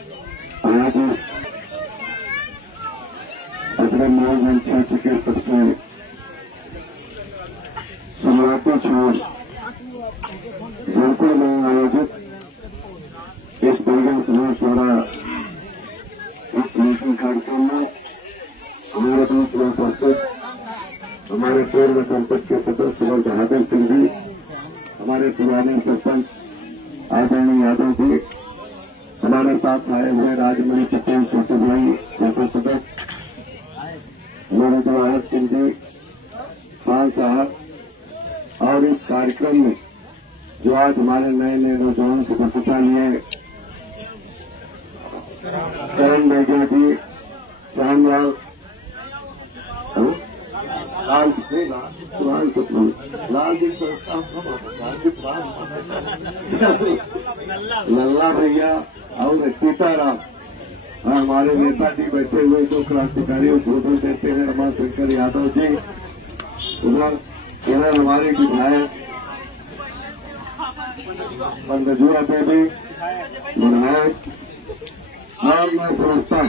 आज अपने मॉल क्षेत्र के सबसे शुरुआती छोर जयपुर में आयोजित इस परिगण समाज द्वारा इस मीटिंग कार्यक्रम में हमारे बीच में उपस्थित हमारे पूर्व जनपद के सदस्य सुबल बहादुर सिंह जी, हमारे पुराने सरपंच आदरणीय यादव जी, हमारे साथ आए हुए राजमणि पटेल छोटे भाई लोकल सदस्य मेरे जवाहर सिंह जी, खान साहब, और इस कार्यक्रम में जो आज हमारे नए नए नौजवान सदस्यता लिए करण मेघा जी, श्यामलाल लाल जी लल्ला भैया और सीताराम, हमारे नेताजी बैठे हुए जो क्रांतिकारी उद्बोधन देते हैं रमा शंकर यादव जी, उधर हमारे विधायक मंजूरा देवी विधायक, और मैं समझता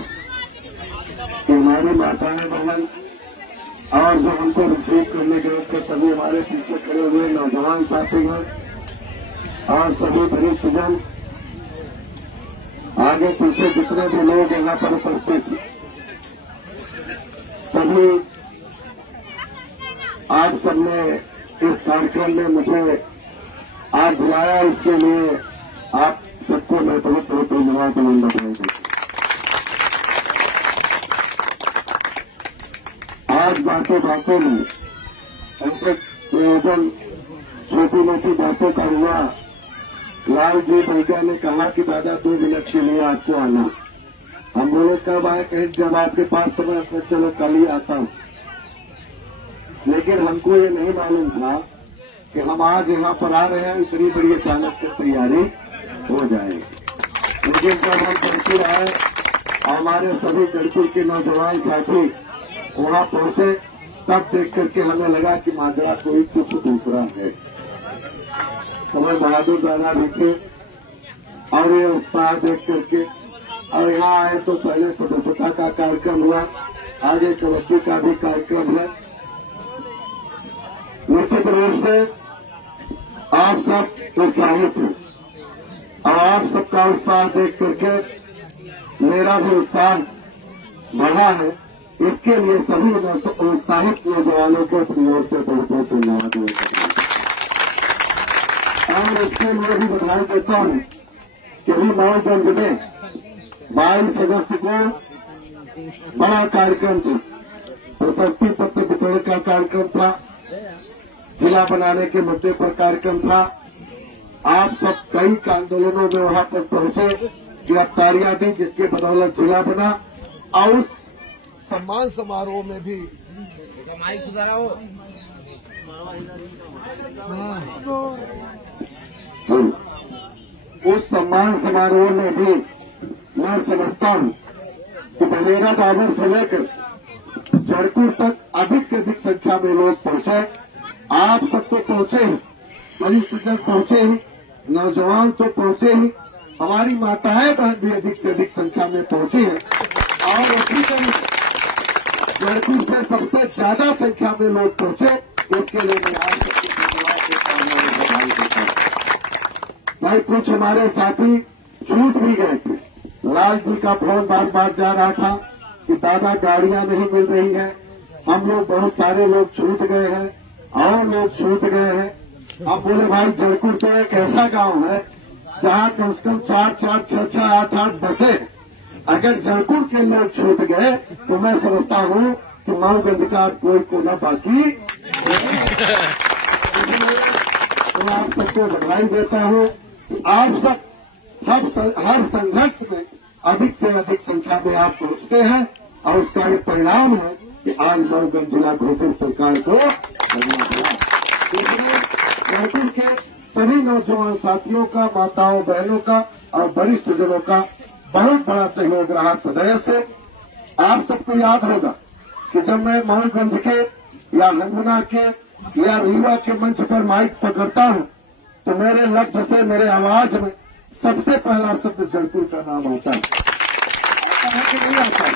कि हमारी माताएं बहन और जो हमको रिसीव करने के लिए सभी हमारे पीछे खड़े हुए नौजवान साथीगण और सभी वरिष्ठजन, आगे पीछे जितने भी लोग यहाँ पर उपस्थित सभी, आप सबने इस कार्यक्रम में मुझे आज बुलाया, इसके लिए आप सबको मैं बहुत बहुत धन्यवाद बधाई देता हूं। आज बातों में ऐसे प्रयोजन छोटी मोटी बातों का हुआ। लाल जी भैया ने कहा कि दादा 2 मिनट के लिए आपको आना। हम बोले कब आए, कहीं जब आपके पास समय तो चलो कल ही आता हूं। लेकिन हमको ये नहीं मालूम था कि हम आज यहाँ पर आ रहे हैं, इतनी बड़ी अचानक से तैयारी हो जाएगी। लेकिन जब हम जयपुर आए, हमारे सभी जयपुर के नौजवान साथी वहां पहुंचे, तब देख करके हमें लगा कि माजरा कोई कुछ दूसरा है। समय बहादुर दादा भी थे और ये उत्साह देख करके, और यहाँ आए तो पहले सदस्यता का कार्यक्रम हुआ, आगे कबड्डी का भी कार्यक्रम है। निश्चित रूप से आप सब उत्साहित हैं और आप सबका उत्साह देख करके मेरा भी उत्साह बढ़ा है। इसके लिए सभी उत्साहित नौजवानों को अपनी ओर से बहुत बहुत धन्यवाद देता हूं। और इसके लिए भी बधाई देता हूं कि अभी मॉलगंज में 22 अगस्त को बड़ा कार्यक्रम था, प्रशस्ति पत्र वितरण का कार्यक्रम था, जिला बनाने के मुद्दे पर कार्यक्रम था। आप सब कई आंदोलनों में वहां पर पहुंचे, गिरफ्तारियां दी, जिसके बदौलत जिला बना। और उस सम्मान समारोह में भी उस सम्मान समारोह में भी मैं समझता हूं कि बलेरा बाबर से लेकर जयपुर तक अधिक से अधिक संख्या में लोग पहुंचे। आप सब तो पहुंचे ही, वरिष्ठजन पहुंचे ही, नौजवान तो पहुंचे ही, हमारी माताएं बहन भी अधिक से अधिक संख्या में पहुंची है। और उसी तरह जयपुर से सबसे ज्यादा संख्या में लोग पहुंचे, इसके लिए मैं आप सबको धन्यवाद देता हूं। भाई कुछ हमारे साथी छूट भी गए थे। लाल जी का फोन बार बार जा रहा था कि दादा गाड़ियां नहीं मिल रही है, हम लोग बहुत सारे लोग छूट गए हैं और लोग छूट गए हैं। अब बोले भाई जयपुर तो एक ऐसा गांव है जहां कम से कम 4-4, 6-6, 8-8 बसें, अगर जयपुर के लोग छूट गए तो मैं समझता हूं कि मऊगंज का कोई कोना बाकी तो आप सबको बधाई देता हूं। आप सब हर संघर्ष में अधिक से अधिक संख्या में आप पहुंचते हैं और उसका ये परिणाम है कि आज मऊगंज जिला घोषित सरकार को जयपुर के सभी नौजवान साथियों का, माताओं बहनों का और वरिष्ठ जनों का बहुत बड़ा सहयोग रहा सदैव से। आप सबको याद होगा कि जब मैं मऊगंज के या रंगना के या रीवा के मंच पर माइक पकड़ता हूं तो मेरे लफ्ज से, मेरे आवाज में सबसे पहला शब्द जड़कुल का नाम आता है कि नहीं आता है।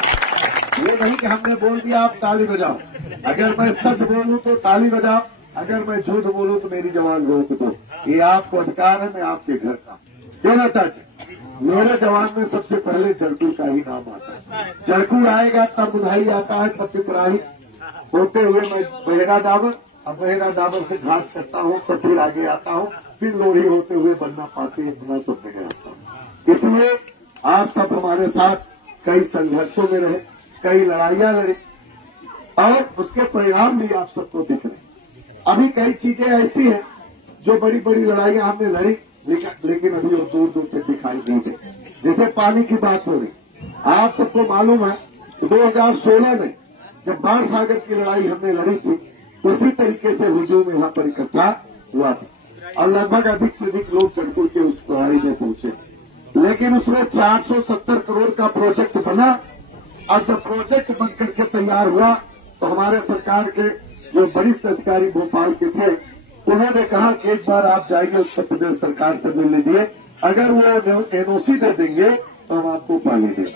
ये नहीं कि हमने बोल दिया आप ताली बजाओ, अगर मैं सच बोलूं तो ताली बजाओ, अगर मैं झूठ बोलूं तो मेरी जवान रोक दो। ये आपको अधिकार है, मैं आपके घर का क्यों रहता है। मेरे जवान में सबसे पहले जड़कुल का ही नाम आता है। जड़कुल आएगा तब बुधाई आता है, तब पिपराही होते हुए मैं बहेरा डाबर, अब बहेरा डाबर से घास करता हूँ, तो फिर आगे आता हूँ, फिर लोही होते हुए बनना पाती इतना सब जगह आता हूँ। इसलिए आप सब हमारे साथ कई संघर्षों में रहे, कई लड़ाइयां लड़ी और उसके परिणाम भी आप सबको दिख रहे। अभी कई चीजें ऐसी हैं जो बड़ी बड़ी लड़ाइयां हमने लड़ी, लेकिन अभी वो दूर दूर से दिखाई नहीं दे। जैसे पानी की बात हो रही, आप सबको मालूम है 2016 में जब बाढ़ सागर की लड़ाई हमने लड़ी थी, उसी तरीके से हुजूम यहाँ पर इकट्ठा हुआ था और लगभग अधिक से अधिक लोग जड़कुल के उस लड़ाई में पहुंचे। लेकिन उसमें 470 करोड़ का प्रोजेक्ट बना और जब प्रोजेक्ट बन करके तैयार हुआ तो हमारे सरकार के जो वरिष्ठ अधिकारी भोपाल के थे, उन्होंने कहा कि एक बार आप जाइए उत्तर प्रदेश सरकार से मिल लीजिए, अगर वो एनओसी दे देंगे तो हम आपको पानी देंगे।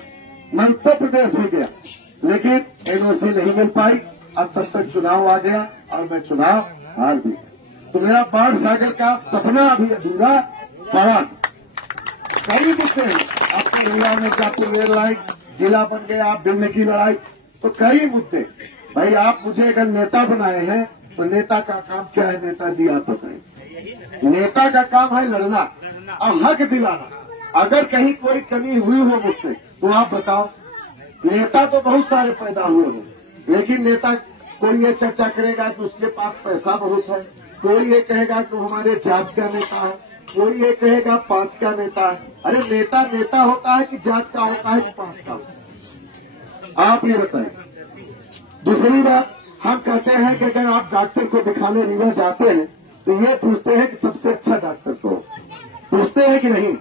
मैं उत्तर प्रदेश भी गया, लेकिन एनओसी नहीं मिल पाई। अब तब तक चुनाव आ गया और मैं चुनाव हार भी। तो मेरा बाढ़ सागर का सपना अभी अधूरा पड़ा। कई मुद्दे आपकी महिला मिर्जापुर एयरलाइन जिला बन गया, भिन्न की लड़ाई, तो कई मुद्दे। भाई आप मुझे अगर नेता बनाए हैं तो नेता का काम क्या है, नेताजी आप बताएं। नेता का काम है लड़ना और हक दिलाना। अगर कहीं कोई कमी हुई हो मुझसे तो आप बताओ। नेता तो बहुत सारे पैदा हुए हैं, लेकिन नेता कोई ये चर्चा करेगा कि उसके पास पैसा बहुत है, कोई ये कहेगा कि हमारे जात का नेता है, कोई ये कहेगा पांच का नेता है। अरे नेता नेता होता है कि जात का होता है कि पांच का होता है, आप ये बताएं। दूसरी बात, हम कहते हैं कि अगर आप डॉक्टर को दिखाने रीवा जाते हैं तो ये पूछते हैं कि सबसे अच्छा डॉक्टर कौन, पूछते हैं कि नहीं,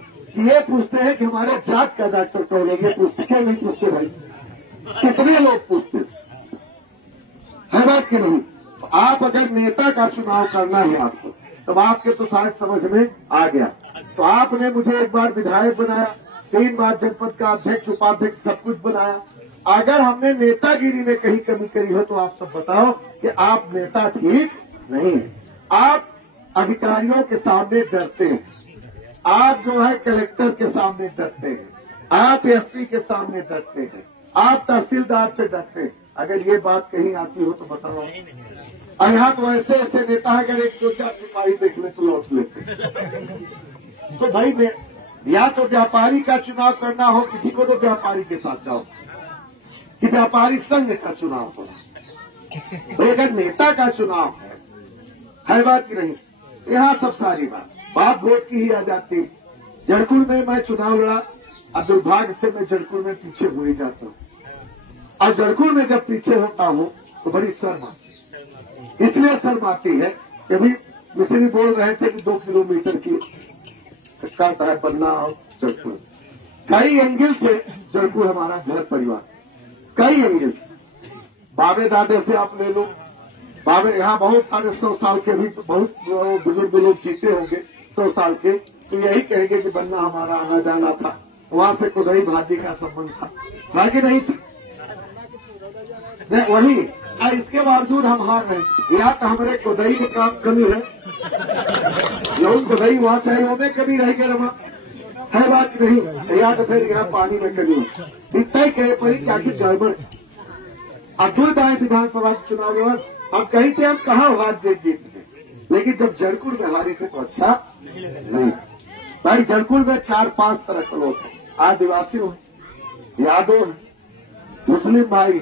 ये पूछते हैं कि हमारे जात का डॉक्टर कौन है। ये पूछते क्या नहीं पूछते भाई, कितने लोग पूछते है बात की नहीं। आप अगर नेता का चुनाव करना है आपको, तब आपके तो शायद समझ में आ गया। तो आपने मुझे एक बार विधायक बनाया, 3 बार जनपद का अध्यक्ष उपाध्यक्ष सब कुछ बनाया। अगर हमने नेतागिरी में कहीं कमी करी हो तो आप सब बताओ कि आप नेता ठीक नहीं है। आप अधिकारियों के सामने डरते हैं, आप जो है कलेक्टर के सामने डरते हैं, आप एसपी के सामने डरते हैं, आप तहसीलदार से डरते हैं। अगर ये बात कहीं आती हो तो बताओ। और यहाँ तो ऐसे ऐसे नेता है, अगर एक 2-4 सिपाही देख ले तो लौट लेते। तो भाई या तो व्यापारी का चुनाव करना हो किसी को, तो व्यापारी के साथ जाओ कि व्यापारी संघ का चुनाव हो। तो अगर नेता का चुनाव है बात की नहीं। यहाँ सब सारी बात वोट की ही आ जाती। जड़कुल में मैं चुनाव लड़ा, अब दुर्भाग्य से मैं जड़कुल में पीछे हो ही जाता हूँ। और जड़कुल में जब पीछे होता हूँ तो बड़ी शर्म आती। इसलिए शर्म आती है कि अभी मिश्री बोल रहे थे कि 2 किलोमीटर की काटा है पन्ना और जड़कुल। कई एंगल से जड़कुल हमारा घर परिवार, कई एंगल से। बाबे दादे से आप ले लो, बाबे यहाँ बहुत सारे 100 साल के भी बहुत बुजुर्ग लोग जीते होंगे 100 साल के, तो यही कहेंगे कि बन्ना हमारा आना जाना था, वहां से कुदई भाजी का संबंध था, बाकी नहीं था। नहीं वही, और इसके बावजूद हम हार रहे। या तो हमारे कुदई में काम कमी है, लोग कुदई वहां से में कमी रह गया रमा है बात नहीं, या तो फिर यहाँ पानी में कमी है। इतना ही कहे पड़ी क्या कि गड़बड़। अब्दुल भाई विधानसभा चुनाव में हम कहीं थे, हम कहाँ हार जीत गए, लेकिन जब जड़कुल में हारे थे तो अच्छा नहीं। भाई जड़कुल में 4-5 तरह के लोग हैं, आदिवासी हो, यादव, मुस्लिम भाई,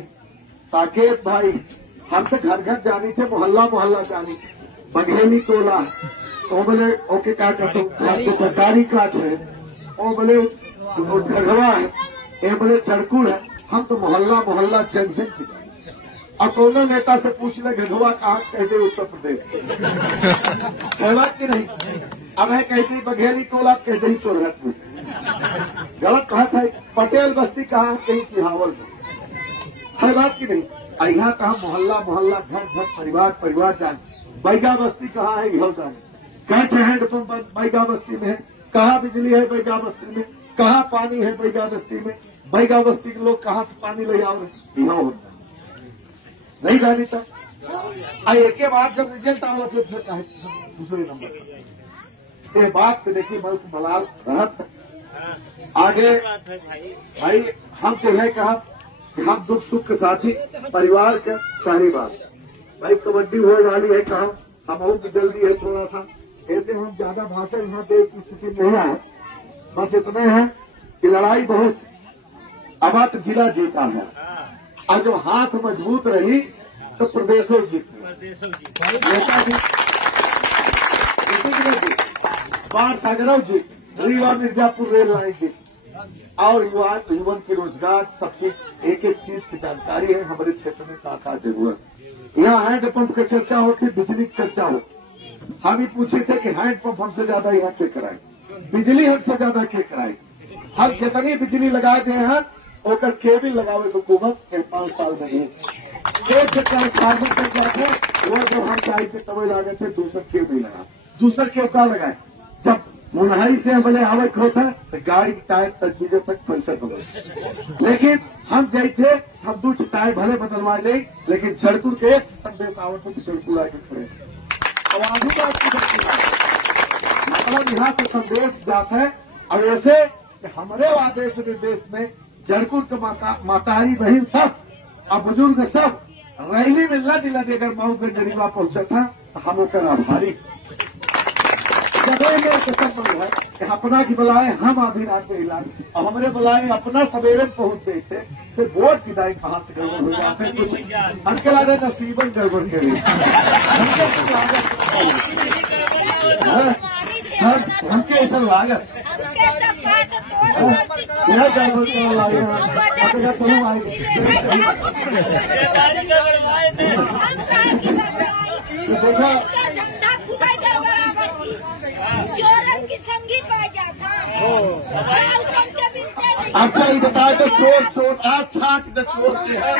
साकेत भाई, हम तो घर घर जानी थे, मोहल्ला मोहल्ला जानी थे। बघेली टोला, ओ बोले ओके क्या कहते हो, सरकारी काच है, ओ बोले घरवा है, ए बोले जड़कुल है। हम तो मोहल्ला मोहल्ला जन जन की। अब कोनो नेता से पूछ ले घरवा कहाँ, कह दे उत्तर प्रदेश की नहीं। अब है कहती बघेली टोला, कह दे चोरहट। गलत कहा था। पटेल बस्ती कहाँ, कहीं सिहावल में, हर बात की नहीं। यहाँ कहा मोहल्ला मोहल्ला, घर घर, परिवार परिवार जाने। बैगा बस्ती कहाँ है, इधर जाने। कैट हैंड पंप बैगा बस्ती में है, कहाँ बिजली है बैगा बस्ती में, कहाँ पानी है बैगा बस्ती में, बैगा बस्ती के लोग कहाँ से पानी ले आओ रहे, यह होता नहीं जानी था। एक के बाद जब रिजल्ट आओ फिर चाहे दूसरे नंबर ये बात पे देखिए मैं मलाल रहत आगे भाई हम तो है कहा कि हम दुख सुख के साथी परिवार का सारी बात भाई कबड्डी हो वाली है कहा हम और जल्दी है थोड़ा सा ऐसे हम ज्यादा भाषण यहाँ पे की स्थिति नहीं आए, बस इतने हैं कि लड़ाई बहुत अवध जिला जीता है और जब हाथ मजबूत रही तो प्रदेशों जीत बाढ़ सागरों जीत, रीवा मिर्जापुर रेल लाइन जीत और युवन के रोजगार सब चीज एक एक चीज की जानकारी है हमारे क्षेत्र में क्या जरूरत। यहाँ हैंडपंप की चर्चा होती, बिजली की चर्चा हो, हम ही पूछे थे कि हैंडपंप हमसे ज्यादा यहाँ के कराए, बिजली हमसे ज्यादा के कराए, हम जितनी बिजली लगाए थे यहाँ ओकर केबिल लगावे तो हुकूमत के 5 साल में ही एक ट्रांसफार्मर कर जाते वो जब हम चाहे थे तब लगे थे दूसर केबिल लगा, दूसर केब का लगाए जब मुनहाई से बोले आवक होता तो गाड़ी की टायर तक चीजों तक पंचर हो गए। लेकिन हम जाए थे हम 2 टायर भले बदलवा ले, लेकिन जड़कुर के एक संदेश आवत तो जड़कुर आके खड़े अब आधी बात मतलब यहाँ से संदेश जाता है। अब ऐसे हमारे आदेश निर्देश में जड़कुर के मातारी बहन सब और बुजुर्ग सब रैली में लद अगर मऊ के गरीबा पहुंचा था तो हम ओकर आभारी जगह में कसम है कि अपना की बुलाए हम आधी रात में इलाज और हमारे बुलाए अपना सवेरे पहुंचे थे फिर वोट की दाई कहां से गड़बड़ हो जाते कुछ हमके लागे नसीबन गड़बड़ के लिए हमके ऐसा लागत यह गड़बड़ लागे देखा अच्छा ये बताए तो चोर चोर आज छाट चोर के है